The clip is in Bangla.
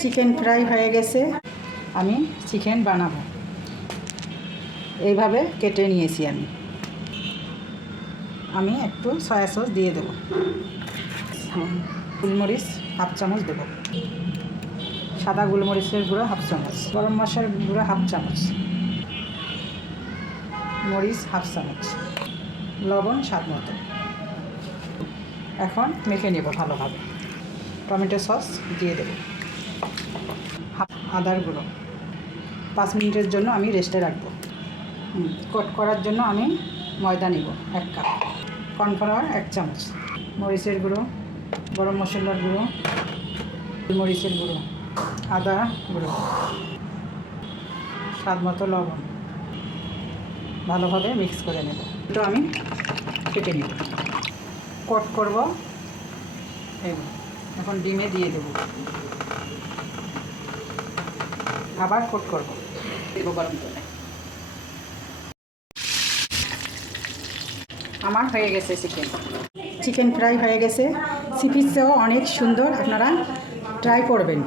চিকেন ফ্রাই হয়ে গেছে। আমি চিকেন বানাবো, এইভাবে কেটে নিয়েছি। আমি একটু সয়া সস দিয়ে দেবো, গোলমরিচ হাফ চামচ দেবো, সাদা গোলমরিচের গুঁড়ো হাফ চামচ, গরম মশলার গুঁড়ো হাফ চামচ, মরিচ হাফ চামচ, লবণ স্বাদ মতো। এখন মেখে নেব ভালোভাবে। টমেটো সস দিয়ে দেবো, হাফ আদার গুঁড়ো। 5 মিনিটের জন্য আমি রেস্টে রাখবো। কোট করার জন্য আমি ময়দা নেব 1 কাপ, কর্নফ্লাওয়ার 1 চামচ, মরিচের গুঁড়ো, গরম মশলার গুঁড়ো, মরিচের গুঁড়ো, আদা গুঁড়ো, স্বাদ মতো লবণ। ভালোভাবে মিক্স করে নেব। এটা আমি কেটে নেব, কোট করব। এখন ডিমে দিয়ে দেব, আবার কোট করব, দেব গরম তেলে। আমার হয়ে গেছে চিকেন ফ্রাই হয়ে গেছে। সিপির চেয়েও অনেক সুন্দর, আপনারা ট্রাই করবেন।